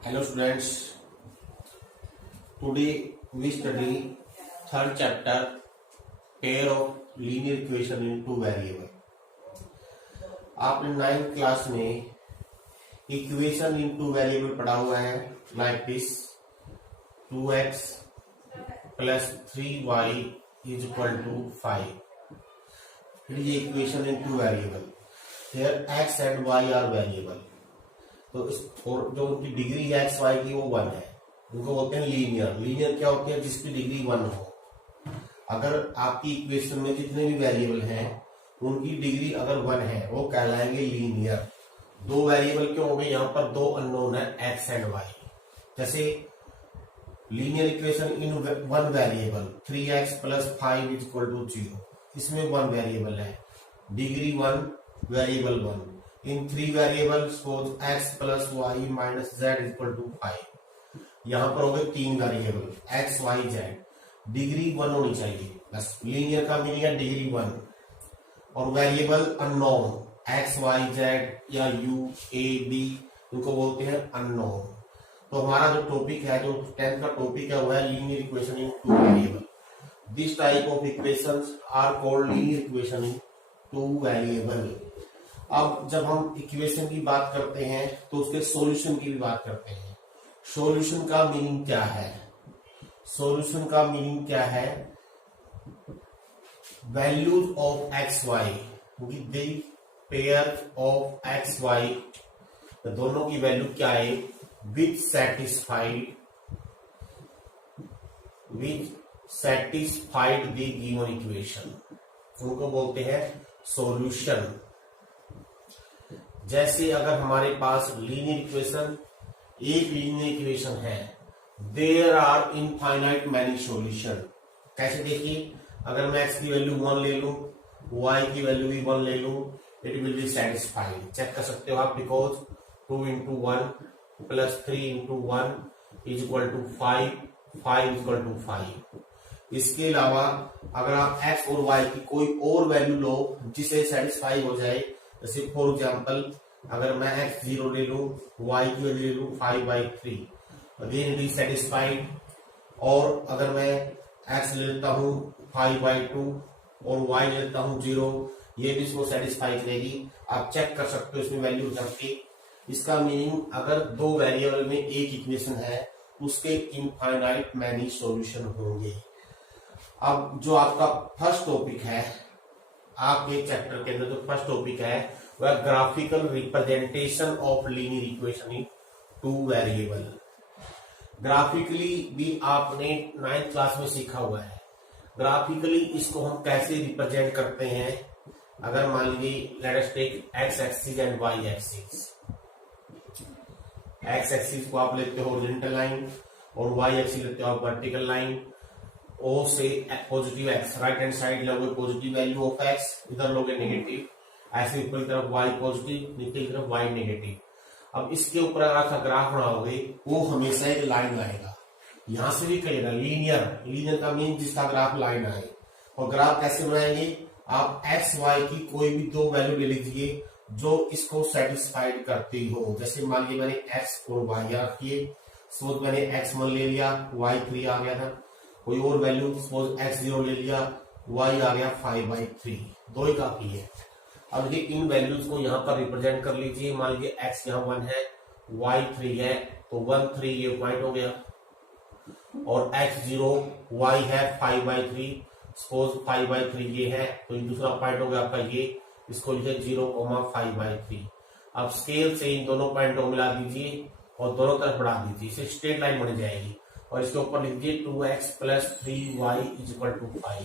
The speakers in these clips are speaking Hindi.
Hello students, today we study third chapter pair of linear equation in two variable. आपने 9th क्लास में इक्वेशन इन टू वेरिएबल पढ़ा हुआ है like this 2x plus 3y is equal to 5. फिर ये equation in two variable, here x and y are variable. तो इस और जो उनकी डिग्री है एक्स वाई की वो 1 है, उनको बोलते हैं लीनियर. लीनियर क्या होती है? जिसकी डिग्री 1 हो. अगर आपकी इक्वेशन में जितने भी वेरिएबल हैं उनकी डिग्री अगर 1 है वो कहलाएंगे लीनियर. दो वेरिएबल क्यों हो गए? यहाँ पर दो अननोन है एक्स एंड वाई. जैसे linear equation in one variable 3x plus 5 is equal to 0, इसमें वन वेरिएबल है, degree 1, variable 1. In 3 variable suppose x plus y minus z equal to 5. यहां पर हो गए 3 variable x y z, degree 1 होनी चाहिए. बस लीनियर का मीनिंग है डिग्री 1. और variable unknown x y z या u a b, इनको बोलते हैं अननोन. तो हमारा जो टॉपिक है, जो 10th का टॉपिक है, वो है linear equation in two variable. This type of equations are called linear equation in two variable. अब जब हम इक्वेशन की बात करते हैं तो उसके सॉल्यूशन की भी बात करते हैं. सॉल्यूशन का मीनिंग क्या है? सॉल्यूशन का मीनिंग क्या है? Values of x y with the pair of x y, दोनों की वैल्यू क्या है? Which satisfied the given equation, उनको बोलते हैं सॉल्यूशन. जैसे अगर हमारे पास लीनियर इक्वेशन, एक लीनियर इक्वेशन है, there are infinite many solution. कैसे? देखिए, अगर मैं x की वैल्यू 1 ले लूं, y की वैल्यू भी 1 ले लूं, it will be satisfied. Check कर सकते हो आप, because 2 into 1 plus 3 into 1 is equal to 5, 5 is equal to 5. इसके अलावा अगर आप x और y की कोई और वैल्यू लो जिसे सेटिस्फाई हो जाए, जैसे फॉर एग्जाम्पल अगर मैं x 0 ले लूं, y की वैल्यू ले लूं 5/3, अगेन इट इज सेटिस्फाइड. और अगर मैं x लेता हूं 5/2 और y लेता हूं 0, ये भी इसको सेटिस्फाई करेगी. आप चेक कर सकते हो इसमें वैल्यू रख के. इसका मीनिंग, अगर दो वेरिएबल में एक इक्वेशन है उसके इनफाइनाइट मैनी सॉल्यूशन होंगे. अब जो आपका फर्स्ट टॉपिक है आपके चैप्टर के अंदर, जो फर्स्ट टॉपिक है वह graphical representation of linear equation in two variable. Graphically भी आपने 9th क्लास में सीखा हुआ है. ग्राफिकली इसको हम कैसे रिप्रेजेंट करते हैं? अगर मान लीजिए let us take x axis and y axis. X axis को आप लेते हो हॉरिजॉन्टल लाइन और वाई एक्सिस लेते हो आप वर्टिकल लाइन. O से positive x, right hand side लोगे पॉजिटिव वैल्यू ऑफ x, इधर लोगे नेगेटिव. ऐसे ऊपर की तरफ y पॉजिटिव, नीचे की तरफ y नेगेटिव. अब इसके ऊपर अगर आप ग्राफ बनाओगे वो हमेशा एक लाइन लाएगा. यहां से भी कहेगा लीनियर. लीनियर का मीन जिसका ग्राफ लाइन आए. और ग्राफ कैसे बनाएंगे? आप x y की कोई भी दो वैल्यू ले लीजिए जो इसको सेटिस्फाइड करती हो. जैसे मान लीजिए मैंने x और y रखिए. सपोज मैंने x1 ले लिया, y3 आ गया था. कोई और वैल्यू सपोज x0 ले लिया, y आ गया 5/3. दो ही काफी है. अब ये इन वैल्यूज को यहाँ पर रिप्रेजेंट कर लीजिए. मान लीजिए x यहाँ 1 है, y 3 है, तो 1 3 ये पॉइंट हो गया. और x0 y है 5/3, सपोज 5/3 ये है, तो ये दूसरा पॉइंट हो गया आपका ये. इसको लिखे 0,5/3. अब स्केल से इन दोनों पॉइंटों को मिला दीजिए और दोनों तरफ बढ़ा दीजिए, इसे स्ट्रेट लाइन बन जाएगी. और इसके ऊपर लिखिए 2x plus 3y is equal to 5.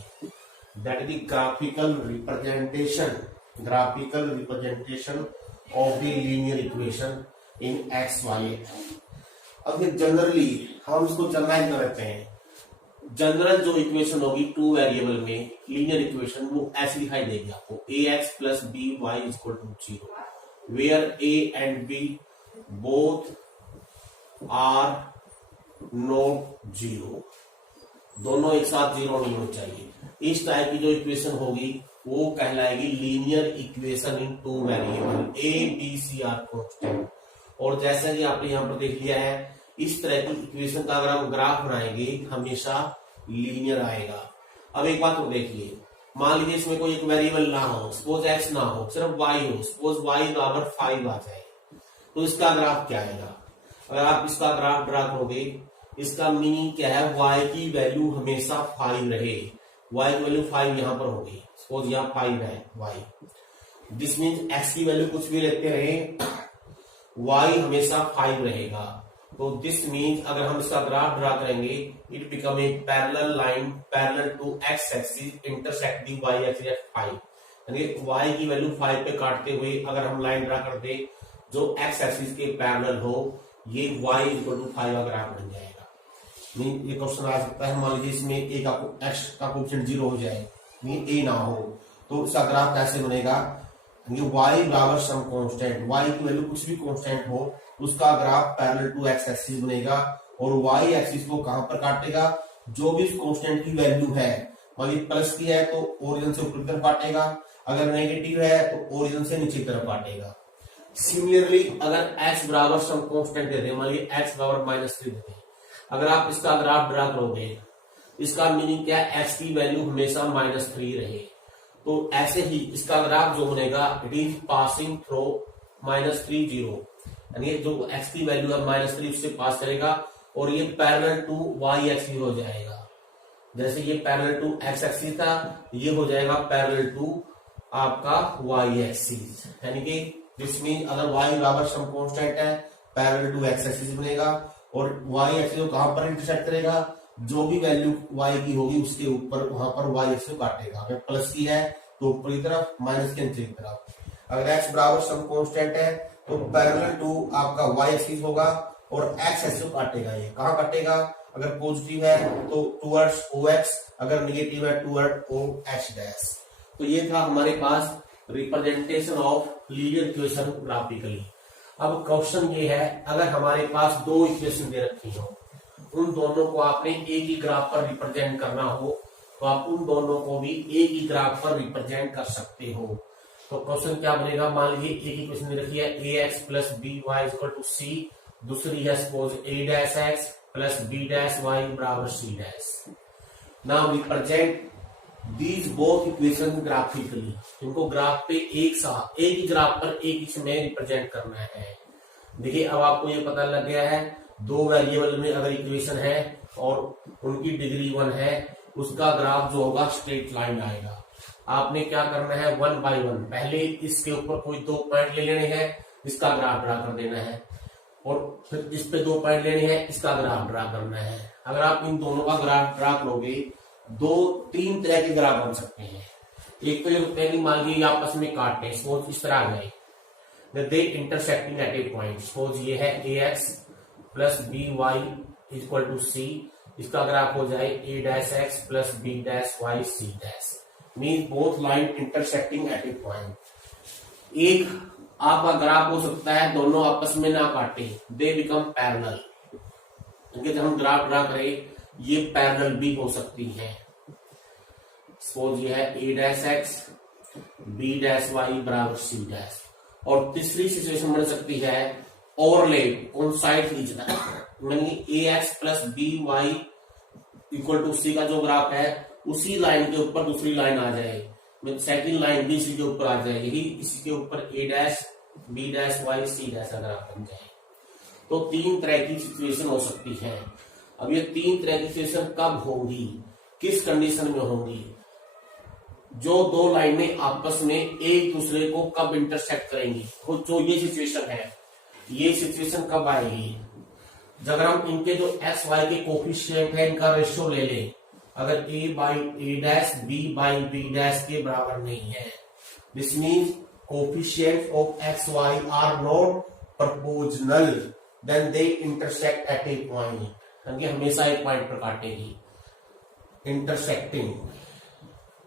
That is the graphical representation of the linear equation in x y. अब जनरली हम इसको जनरलाइज कर लेते हैं. जनरल जो इक्वेशन होगी टू वेरिएबल में लीनियर इक्वेशन, वो ऐसी दिखाई देगी आपको. ax plus by is equal to 0, where a and b both are not 0. दोनों एक साथ 0 नहीं होनी चाहिए. इस टाइप की जो इक्वेशन होगी वो कहलाएगी linear equation in two variable. A B C are constant. और जैसा कि आपने यहाँ पर देख लिया है, इस तरह की इक्वेशन का अगर हम ग्राफ बनाएंगे हमेशा लीनियर आएगा। अब एक बात को देखिए, मान लीजिए इसमें कोई एक वेरिएबल ना हो, सपोज x ना हो, सिर्फ y हो, सपोज y बराबर 5 आ जाए, तो इसका ग्राफ क्या आएगा? अगर आप इसका ग्राफ ड्रा करोगे, इसका मीनिंग क्या है, y की वैल्यू हमेशा 5 रहे, y की वैल्यू 5 यहां पर होगी, सपोज यहाँ 5 है y, दिस मीन्स x की वैल्यू कुछ भी लेते रहे, y हमेशा 5 रहेगा। तो दिस मीन्स अगर हम इसका ग्राफ ड्रा करेंगे, it become a parallel line parallel to x axis intersect the y axis at 5, यानी y की वैल्यू 5 पे काटते हुए अगर हम लाइन ड्रा कर दे जो x एक्सिस के पैरेलल हो, ये y इक्वल टू 5 का ग्राफ बन जाएगा। मीन ये क्वेश्चन आ सकता है, मान लीजिए इसमें a का x का कोएफिशिएंट 0 हो जाए, मीन a ना हो, तो इसका ग्राफ कैसे बनेगा? y बराबर सम कांस्टेंट, y की वैल्यू कुछ भी कांस्टेंट हो, उसका graph parallel to x axis बनेगा और y एक्सिस को कहां पर काटेगा? जो भी कांस्टेंट की वैल्यू है, मान लीजिए प्लस की है तो ओरिजिन से ऊपर की तरफ काटेगा, अगर नेगेटिव है तो ओरिजिन से नीचे की तरफ काटेगा। सिमिलरली अगर x बराबर सम कांस्टेंट दे दें, मान लीजिए x बराबर -3 दे दें, अगर आप इसका ग्राफ ड्रा करोगे, इसका मीनिंग क्या है, x की वैल्यू हमेशा -3 रहे, तो ऐसे ही इसका ग्राफ जो बनेगा, इट इज पासिंग थ्रू -3 0, यानी जो x की वैल्यू है -3 उससे पास करेगा और ये पैरेलल टू y एक्सिस हो जाएगा। जैसे ये पैरेलल टू x एक्सिस था, ये हो जाएगा पैरेलल टू आपका y एक्सिस, यानी कि दिस मीन अगर y बराबर सम कांस्टेंट है, पैरेलल टू x एक्सिस बनेगा और y एक्सिस को कहां पर इंटरसेक्ट करेगा? जो भी वैल्यू y की होगी उसके ऊपर वहां पर y एक्सिस को काटेगा। अगर प्लस की है तो ऊपर की तरफ, माइनस के नीचे की तरफ। अगर x बराबर सम कांस्टेंट है तो पैरेलल टू आपका y एक्सिस होगा और x एक्सिस को काटेगा। ये कहां काटेगा? अगर पॉजिटिव है तो टुवर्ड्स OX, अगर नेगेटिव है टुवर्ड OH डैश। तो ये था हमारे पास representation of linear equation graphically. अब क्वेश्चन ये है, अगर हमारे पास दो इक्वेशन दे रखी हो, उन दोनों को आपने एक ही ग्राफ पर रिप्रेजेंट करना हो, तो आप उन दोनों को भी एक ही ग्राफ पर रिप्रेजेंट कर सकते हो। तो क्वेश्चन क्या बनेगा? मान लीजिए एक इक्वेशन दे रखी है ax plus B Y equal to C, दूसरी है suppose a dash X plus B dash Y बराबर सी dash. Now represent these both equation graphically, इनको ग्राफ पे एक ही ग्राफ पर एक ही समय रिप्रेजेंट करना है। देखिए अब आपको ये पता लग गया है, दो वेरिएबल में अगर इक्वेशन है और उनकी डिग्री 1 है, उसका ग्राफ जो होगा स्ट्रेट लाइन आएगा। आपने क्या करना है, 1 बाय 1 पहले इसके ऊपर कोई 2 पॉइंट ले लेने हैं, इसका ग्राफ ड्रा कर देना है, और फिर इस पे 2 पॉइंट लेने हैं, इसका ग्राफ ड्रा करना है। अगर आप इन दोनों का ग्राफ ड्रा करोगे, 2-3 तरह के ग्राफ बन सकते हैं। एक तो ये होते हैं कि मान लीजिए आपस में काटते हैं, सपोज इस तरह आ गए, they intersecting at a point, suppose ये है ax plus B Y equal to C, इसका ग्राफ हो जाए a dash X plus B dash Y C dash, mean both line intersecting at a point. एक आपका ग्राफ हो सकता है दोनों आपस में ना काटे, दे बिकम पैरेलल, क्योंकि जब हम ग्राफ ड्रा करें ये पैरेलल भी हो सकती है। सपोज ये है a dash x b dash Y बराबर सी डैश। और तीसरी सिचुएशन बन सकती है ओवरलैप, कोइंसाइड खींचना, यानी ax plus B Y equal to C का जो ग्राफ है उसी लाइन के ऊपर दूसरी लाइन आ जाए, सेकंड लाइन भी इसी के ऊपर आ जाए, यही इसी के ऊपर a dash b dash Y C dash का ग्राफ बन जाए। तो 3 तरह की सिचुएशन हो सकती है। अब ये 3 तरह की सिचुएशन कब होंगी, किस कंडीशन में होंगी? जो दो लाइनें आपस में एक दूसरे को कब इंटरसेक्ट करेंगी, तो जो ये सिचुएशन है, ये सिचुएशन कब आएगी? जब हम इनके जो एक्स वाई के कोफिशिएंट है इनका रेशियो ले लें, अगर a by A dash b by B dash के बराबर नहीं है, this means coefficient of x y are not proportional, then they intersect at a point, क्योंकि हमेशा एक पॉइंट पर काटेगी। Intersecting,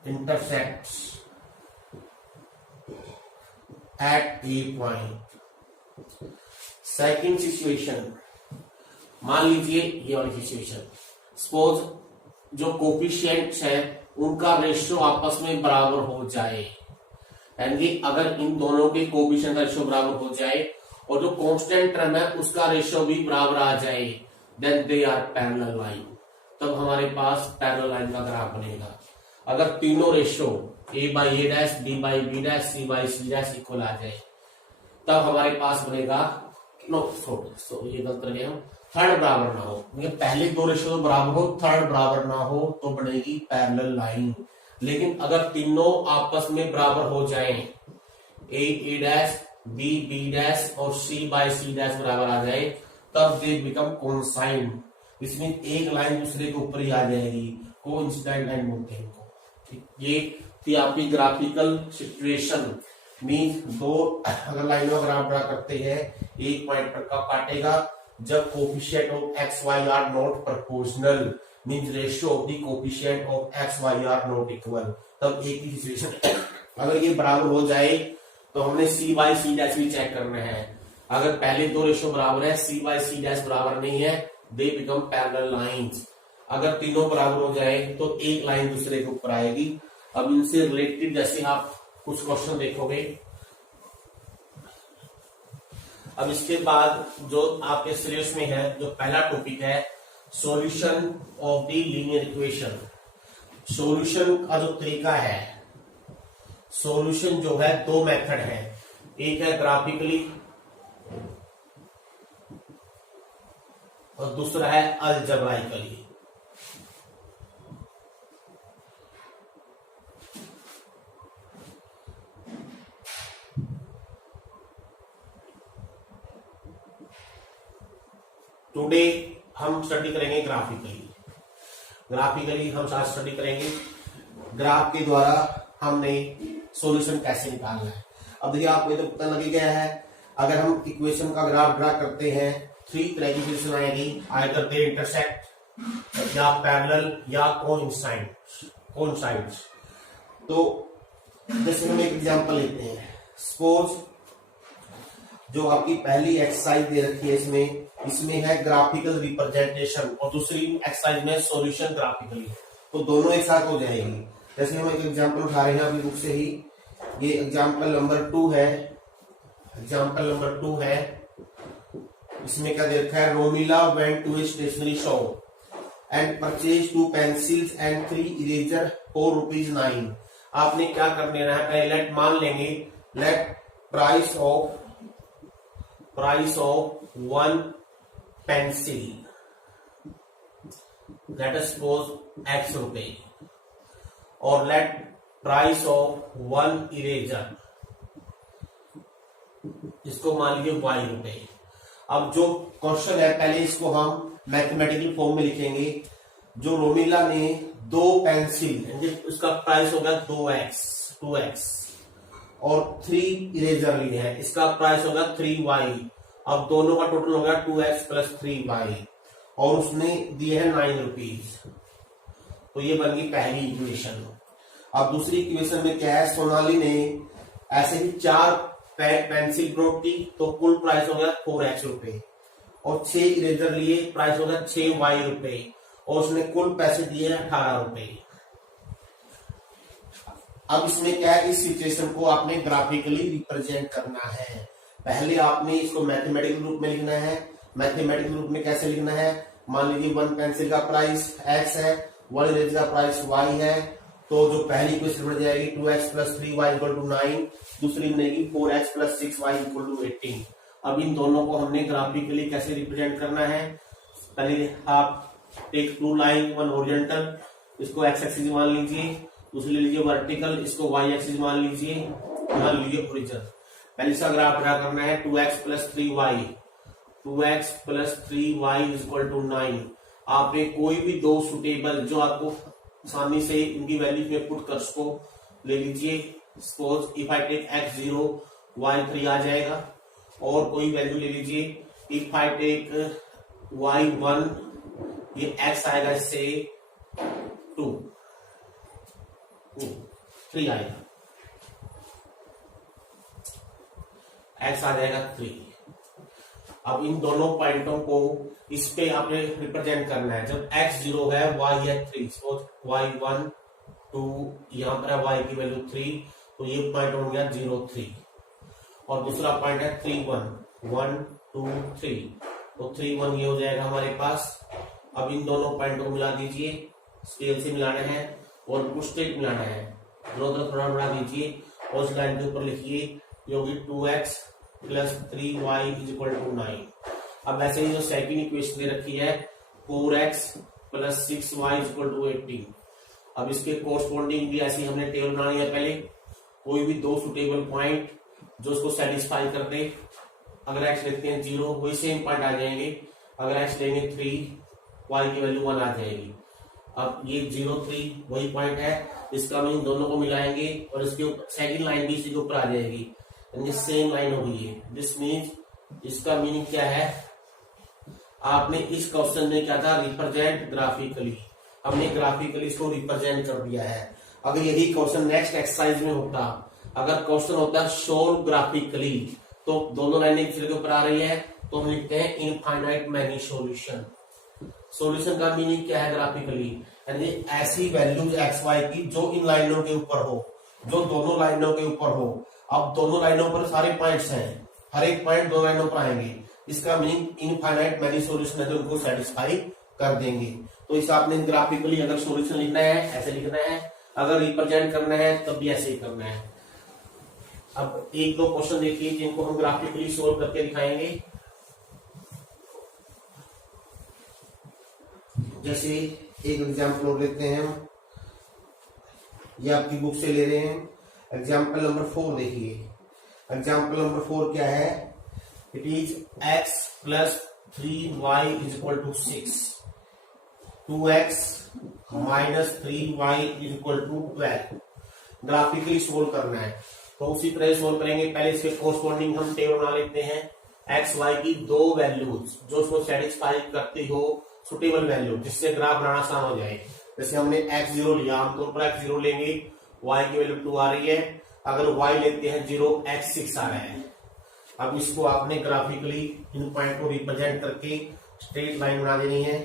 intersects at a point. Second situation, मान लीजिए ये वाली सिचुएशन, सपोज जो कोफिशिएंट्स है उनका रेशियो आपस में बराबर हो जाए, यानी अगर इन दोनों के कोफिशिएंट का रेशियो बराबर हो जाए और जो कांस्टेंट टर्म है उसका रेशियो भी बराबर आ जाए, then they are parallel line, तब हमारे पास पैरेलल लाइन का ग्राफ बनेगा। अगर तीनों ratio a by A dash, b by B dash, c by C dash equal आ जाए, तब हमारे पास बनेगा ये गलत कर गया हम, थर्ड बराबर ना हो, पहले दो रेशियो तो बराबर हो, थर्ड बराबर ना हो तो बनेगी पैरेलल लाइन। लेकिन अगर तीनों आपस में बराबर हो जाएं, ए डैश, बी डैश और सी बाई सी डैश बराबर आ जाए, तब दे बिकम कोइंसाइड, इसमें एक लाइन दूसरे के ऊपर ही आ जाएगी, कोइंसाइड लाइन बोलते हैं इनको। ये थी आपकी ग्राफिकल सिचुएशन, मीन दो अगर लाइनों का ग्राफ ड्रा करते हैं, एक पॉइंट पर कब काटेगा, जब coefficient of x y are not proportional, mean ratio of the coefficient of x y are not equal, तब एक ही सिचुएशन। अगर ये बराबर हो जाए तो हमने सी बाई सी डैश भी चेक करना है। अगर पहले दो रेशियो बराबर है, सी बाई सी डैश बराबर नहीं है, दे बिकम पैरेलल लाइंस। अगर तीनों बराबर हो जाए तो एक लाइन दूसरे के ऊपर आएगी। अब इनसे रिलेटेड जैसे आप कुछ क्वेश्चन देखोगे, अब इसके बाद जो आपके सिलेबस में है, जो पहला टॉपिक है solution of the linear equation. Solution का जो तरीका है, सॉल्यूशन जो है दो मेथड है, एक है ग्राफिकली और दूसरा है अलजेब्राइकली। टुडे हम स्टडी करेंगे ग्राफिकली हम साथ स्टडी करेंगे। ग्राफ के द्वारा हमने सॉल्यूशन कैसे निकालना है। अब देखिए आपको ये तो पता लग गया है, अगर हम इक्वेशन का ग्राफ ड्रा करते हैं, थ्री तरह की इक्वेशन आएगी, आइदर दे इंटरसेक्ट या पैरेलल या कोइंसाइड्स। तो जैसे हम एक एग्जांपल लेते हैं, सपोज जो आपकी पहली एक्सरसाइज दे रखी है, इसमें है ग्राफिकल रिप्रेजेंटेशन और दूसरी एक्सरसाइज में सॉल्यूशन ग्राफिकली, तो दोनों एक साथ हो जाएगी। जैसे हम एक एग्जांपल उठा रहे हैं अपनी बुक से ही, ये एग्जांपल नंबर 2 है। इसमें क्या दे रखा है, Romila went to a stationery shop and purchase 2 pencils and 3 eraser for ₹9। आपने क्या कर लेना है, पहले लेट मान लेंगे, late price of 1 pencil, let us suppose x रुपए, और लेट प्राइस ऑफ 1 इरेजर, इसको मान लीजिए y रुपए। अब जो क्वेश्चन है, पहले इसको हम मैथमेटिकल फॉर्म में लिखेंगे। जो रोमिला ने 2 पेंसिल, उसका प्राइस होगा 2x और 3 इरेजर लिए हैं, इसका प्राइस होगा 3y। अब दोनों का टोटल होगा 2x प्लस 3y, और उसने दिए हैं 9 रुपीज। तो ये बन गई पहली इक्वेशन। अब दूसरी इक्वेशन में क्या है, सोनाली ने ऐसे ही 4 पेंसिल ब्रोक की, तो कुल प्राइस हो गया 4x रुपए, और 6 इरेजर लिए, प्राइस हो गया 6y रुपए, और उसने कुल पैसे दिए 18 रुपए। अब इसमें क्या है, इस सिचुएशन को आपने ग्राफिकली रिप्रेजेंट करना है। पहले आपने इसको मैथमेटिकल रूप में लिखना है। मैथमेटिकल रूप में कैसे लिखना है, मान लीजिए 1 पेंसिल का प्राइस x है, 1 इरेजर का प्राइस y है, तो जो पहली इक्वेशन बन जाएगी 2x plus 3y equal to 9, दूसरी बनेगी 4x plus 6y equal to 18। अब इन दोनों को हमने ग्राफिकली कैसे रिप्रेजेंट करना है, पहले आप टेक 2 लाइन, 1 हॉरिजॉन्टल, इसको x एक्सिस मान लीजिए, दूसरी ले लीजिए वर्टिकल, इसको y एक्सिस मान लीजिए, यहाँ लीजिए ओरिजिन। पहले इसका ग्राफ ड्रा करना है, 2x plus 3y is equal to 9। आपने कोई भी दो सुटेबल जो आपको आसानी से इनकी वैल्यू में पुट कर सको ले लीजिए। Suppose if I take x0 y3 आ जाएगा, और कोई वैल्यू ले लीजिए, इफ आई टेक y1 ये x आएगा, इससे 3 आएगा, x आ जाएगा 3। अब इन दोनों पॉइंटों को इस पे आपने रिप्रेजेंट करना है। जब x0 है, y है 3, सपोज y1 2, यहाँ पर है y की वैल्यू 3, तो ये पॉइंट हो गया 0 3। और दूसरा पॉइंट है 3 1 1 2 3, तो 3 1 ये हो जाएगा हमारे पास। अब इन दोनों पॉइंट को मिला दीजिए, स्केल से मिलाना है और बिल्कुल स्ट्रेट मिलाना है। दोनों तरफ थोड़ा बढ़ा दीजिए और उस लाइन के ऊपर लिखिए ये होगी 2x plus 3y is equal to 9। अब ऐसे ही जो सेकंड इक्वेशन दे रखी है 4x plus 6y is equal to 18। अब इसके कोरस्पॉन्डिंग भी ऐसी हमने टेबल बनानी है। पहले कोई भी दो सुटेबल पॉइंट जो उसको सेटिस्फाई कर दे, अगर x लेते हैं 0 वही सेम पॉइंट आ जाएंगे, अगर x लेंगे 3 y की वैल्यू 1 आ जाएगी। अब ये 0 3 वही पॉइंट है, इसका मीनिंग दोनों को मिलाएंगे और इसके सेकंड लाइन भी इसी के ऊपर आ जाएगी, यानी सेम लाइन होगी ये। दिस मीन्स इसका मीनिंग क्या है, आपने इस क्वेश्चन में क्या था, रिप्रेजेंट ग्राफिकली, हमने ग्राफिकली इसको रिप्रेजेंट कर दिया है। अगर यही क्वेश्चन नेक्स्ट एक्सरसाइज में होता, अगर क्वेश्चन होता शोर ग्राफिकली, तो दोनों लाइनें एक दूसरे के ऊपर आ रही है तो हम लिखते हैं इनफाइनाइट मैनी सॉल्यूशन। सॉल्यूशन का मीनिंग क्या है ग्राफिकली, यानी ऐसी वैल्यूज एक्स वाई की जो इन लाइनों के ऊपर हो, जो दोनों लाइनों के ऊपर हो। अब दोनों लाइनों पर सारे पॉइंट्स हैं, हर एक पॉइंट दो लाइनों पर आएंगे, इसका मीनिंग इनफाइनाइट मैनी सॉल्यूशन है जो उनको सेटिस्फाई कर देंगे। तो इस आपने ग्राफिकली अगर सॉल्यूशन लिखना है ऐसे लिखना है, अगर रिप्रेजेंट करना है तब भी ऐसे ही करना है। अब एक दो क्वेश्चन देखिए जिनको हम ग्राफिकली सोल्व करके दिखाएंगे। जैसे एक एग्जाम्पल और लेते हैं हम, ये आपकी बुक से ले रहे हैं। एग्जाम्पल नंबर 4 देखिए। एग्जाम्पल नंबर 4 क्या है, it is x plus 3y is equal to 6, 2x minus 3y is equal to 12। Graphically solve करना है तो उसी तरह सोल्व करेंगे। पहले इसके कोरस्पॉन्डिंग हम टेबल बना लेते हैं, एक्स वाई की दो वैल्यूज जो उसको सेटिस्फाई करती हो, सुटेबल वैल्यू, जिससे ग्राफ बनाना आसान हो जाए। जैसे हमने x0 लिया, आमतौर पर x0 लेंगे, y की वैल्यू 2 आ रही है, अगर y लेते हैं 0 x6 आ रहा है। अब इसको आपने ग्राफिकली इन पॉइंट को रिप्रेजेंट करके स्ट्रेट लाइन बना देनी है।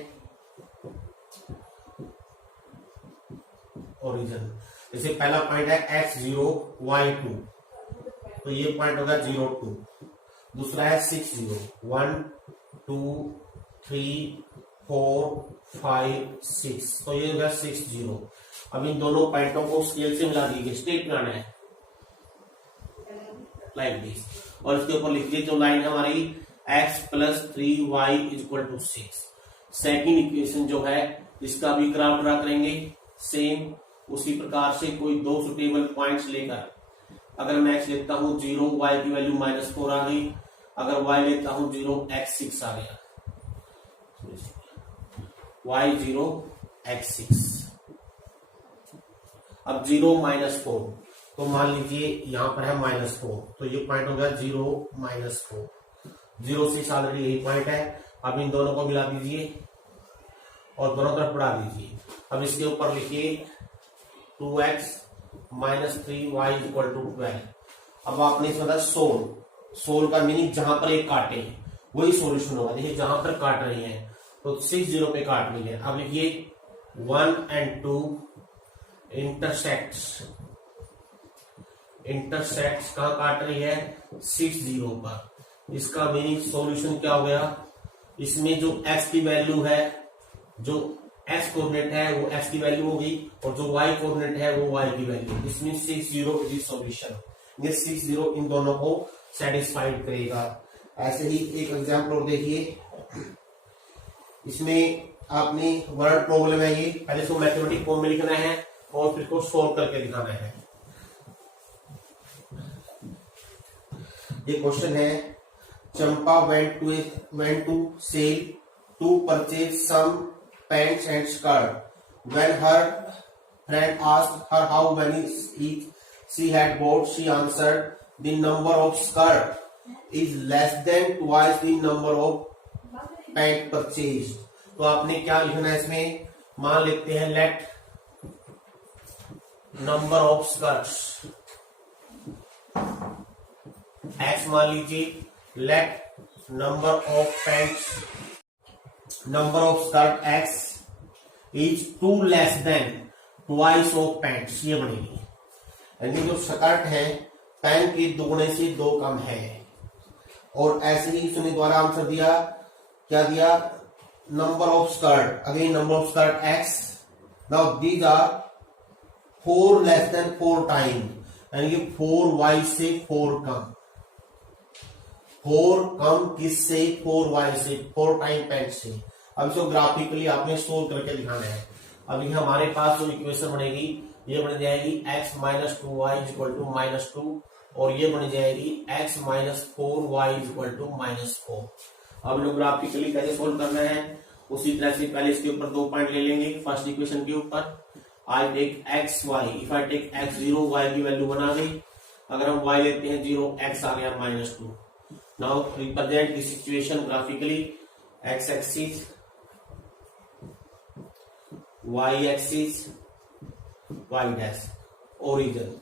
ओरिजिन जैसे पहला पॉइंट है x0 y2, तो ये पॉइंट होगा 0 2। दूसरा है 6 0, 1 2 3 4 5 6, तो ये होगा 6 0। अब इन दोनों पॉइंटों को स्केल से मिला दीजिए, स्ट्रेट बनाना है लाइक दिस, और इसके ऊपर लिखिए जो लाइन है हमारी x plus 3y is equal to 6। Second equation जो है इसका भी ग्राफ ड्रा करेंगे सेम उसी प्रकार से, कोई दो सुटेबल पॉइंट्स लेकर। अगर मैं x लेता हूं 0, y की वैल्यू -4 आ गई, अगर y लेता हूं 0 x6 आ गया, y0 x6। अब 0 -4, तो मान लीजिए यहां पर है -4, तो ये पॉइंट हो गया 0 -4। 0 6 ऑलरेडी यही पॉइंट है। अब इन दोनों को मिला दीजिए और दोनों तरफ बढ़ा दीजिए। अब इसके ऊपर लिखिए 2x minus 3y equal to 12। अब आपने इसमें सोल का मीनिंग जहां पर एक काटे वही सॉल्यूशन होगा। देखिए जहां पर काट रही है तो 6 0 पे काट रही है। अब लिखिए 1 and 2 इंटरसेक्ट्स कहां काट रही है, 6 0 पर। इसका मीनिंग सॉल्यूशन क्या हो गया, इसमें जो x की वैल्यू है, जो x कोऑर्डिनेट है वो x की वैल्यू होगी और जो y कोऑर्डिनेट है वो y की वैल्यू। इसमें 6 0 इज सॉल्यूशन। ये 6 0 इन दोनों को सेटिस्फाइड करेगा। ऐसे ही एक एग्जाम्पल और देखिए, इसमें आपने वर्ड प्रॉब्लम है ये, पहले इसको मैथमेटिक फॉर्म में लिखना है और फिर इसको सोल्व करके दिखाना है। ये क्वेश्चन है, चंपा went to sale to purchase some pants and skirt. When her friend asked her how many each she had bought, she answered, the number of skirt is less than twice the number of pant purchased. तो आपने क्या लिखना है इसमें, मान लेते हैं let number of skirts x मान लीजिए, let number of pants, number of skirt x is 2 less than twice of pants, ये बनेगी। यानी जो स्कर्ट है पैंट के दुगने से 2 कम है। और ऐसे ही उसने द्वारा आंसर दिया, क्या दिया, number of skirt, again number of skirt x, now these are 4 less than 4 time, यानी कि 4y से 4 कम। 4 कम किससे, 4y से, 4 टाइम पैंट से। अब इसको ग्राफिकली आपने सोल्व करके दिखाना है। अब ये हमारे पास जो इक्वेशन बनेगी, ये बन जाएगी x minus 2y equal to -2, और ये बन जाएगी x minus 4y equal to -4। अब लोग ग्राफिकली कैसे सोल्व करना है, उसी तरह से पहले इसके ऊपर 2 पॉइंट ले लेंगे। फर्स्ट इक्वेशन के ऊपर I take x y, if I take x 0, y की वैल्यू 1 आ गई। अगर हम y लेते हैं 0, x आ गया -2। Now represent this situation graphically, x axis, y axis, y dash, origin.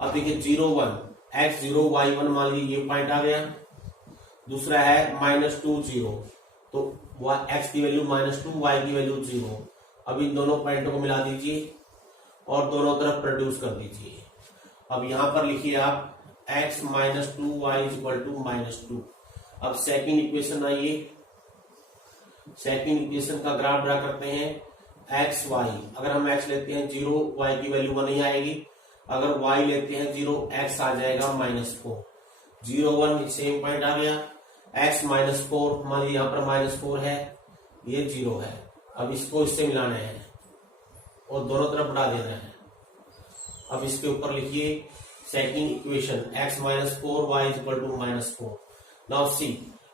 अब देखिए 0 1, x 0 y 1, मान लीजिए ये पॉइंट आ गया। दूसरा है -2 0, तो x की वैल्यू -2, y की वैल्यू 0। अब इन दोनों पॉइंटों को मिला दीजिए और दोनों तरफ प्रोड्यूस कर दीजिए। अब यहां पर लिखिए आप x minus 2y equal to -2। अब सेकंड इक्वेशन आइए, सेकंड इक्वेशन का ग्राफ ड्रा करते हैं। x y, अगर हम x लेते हैं 0, y की वैल्यू 1 नहीं आएगी। अगर y लेते हैं 0, x आ जाएगा -4। 0 1 सेम पॉइंट आ गया। x -4, मान लीजिए यहाँ पर -4 है, ये 0 है। अब इसको इससे मिलाना है और दोनों तरफ बढ़ा देना है। अब इसके ऊपर लिखिए second equation, x minus 4y equal to -4। Now see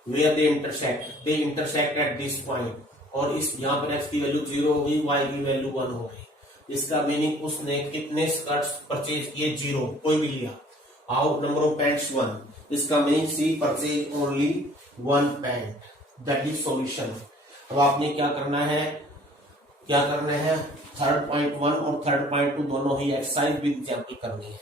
where they intersect at this point. और इस यहाँ पर x की वैल्यू 0 हो गई, y की वैल्यू 1 हो गई। इसका मीनिंग उसने कितने स्कर्ट्स परचेज किए, 0, कोई भी लिया। आउट नंबर ऑफ पैंट्स 1, इसका meaning see purchase only 1 pant, that is solution. अब आपने क्या करना है, थर्ड पॉइंट 1 और थर्ड पॉइंट 2 दोनों ही एक्सरसाइज विद एग्जाम्पल करनी है।